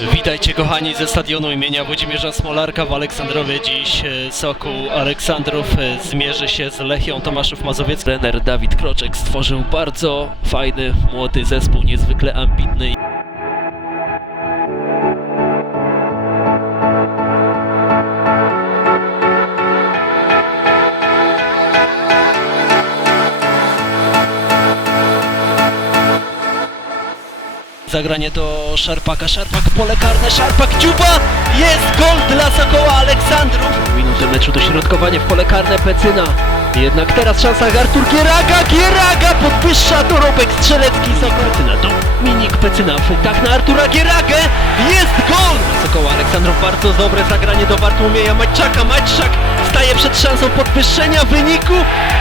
Witajcie kochani ze stadionu imienia Włodzimierza Smolarka w Aleksandrowie. Dziś e, Sokół Aleksandrów e, zmierzy się z Lechią Tomaszów Mazowiecki. Trener Dawid Kroczek stworzył bardzo fajny, młody zespół, niezwykle ambitny. Zagranie do Szarpaka, Szarpak pole karne, Szarpak dziuba! Jest gol dla Sokoła Aleksandrów! Minutę meczu dośrodkowanie w pole karne Pecyna. Jednak teraz szansa Artur Gieraga, Gieraga podwyższa dorobek strzelecki Sokoła. Pecyna, Dominik Pecyna, tak na Artura Gieragę, jest gol! Sokoła Aleksandrów bardzo dobre zagranie do Bartłomieja Maćczaka, Maćczak staje przed szansą podwyższenia wyniku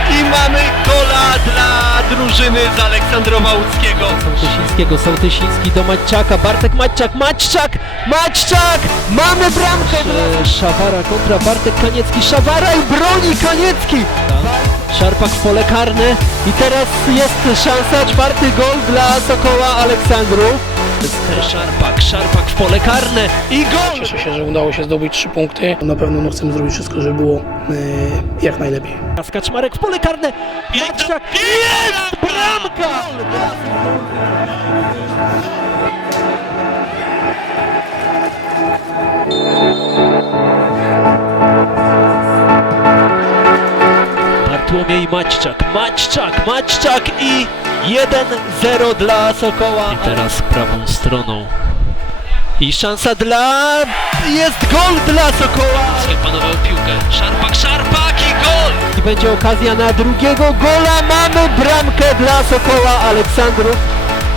i mamy gola dla drużyny z Aleksandrowa Łódzkiego. Sołtysińskiego, Sołtysiński do Maćczaka, Bartek Maćczak, Maćczak, Maćczak! Mamy bramkę! Szawara kontra Bartek Kaniecki, Szawara i broni Kaniecki! Szarpak w pole karne i teraz jest szansa, czwarty gol dla Sokoła Aleksandrów. Szarpak, Szarpak w pole karne i gol! Cieszę się, że udało się zdobyć trzy punkty. Na pewno no, chcemy zrobić wszystko, żeby było e, jak najlepiej. Kaczmarek w pole karne, Maćczak, jest bramka! Bartłomiej Maćczak, Maćczak, Maćczak i 1-0 dla Sokoła. I teraz prawą stroną. I szansa dla... Jest gol dla Sokoła! Panował piłkę. Będzie okazja na drugiego gola. Mamy bramkę dla Sokoła Aleksandrów.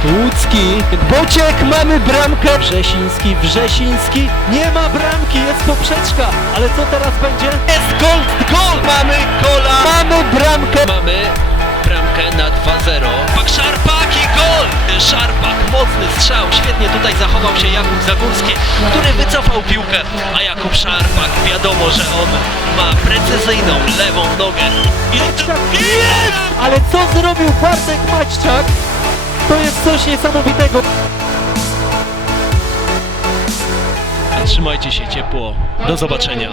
Łódzki, Bociek, mamy bramkę. Wrzesiński, Wrzesiński, nie ma bramki, jest poprzeczka. Ale co teraz będzie? Jest gol, gol! Mamy gola! Mamy bramkę! Mamy bramkę na 2-0. Pak Szarpak i gol! Szarpak, mocny strzał, świetnie tutaj zachował się Jakub Zagórski, który wycofał piłkę, a Jakub Szarpak, wiadomo, że on ma precyzyjną lewą nogę. Jest! Ale co zrobił Bartek Maćczak? To jest coś niesamowitego. Trzymajcie się ciepło. Do zobaczenia.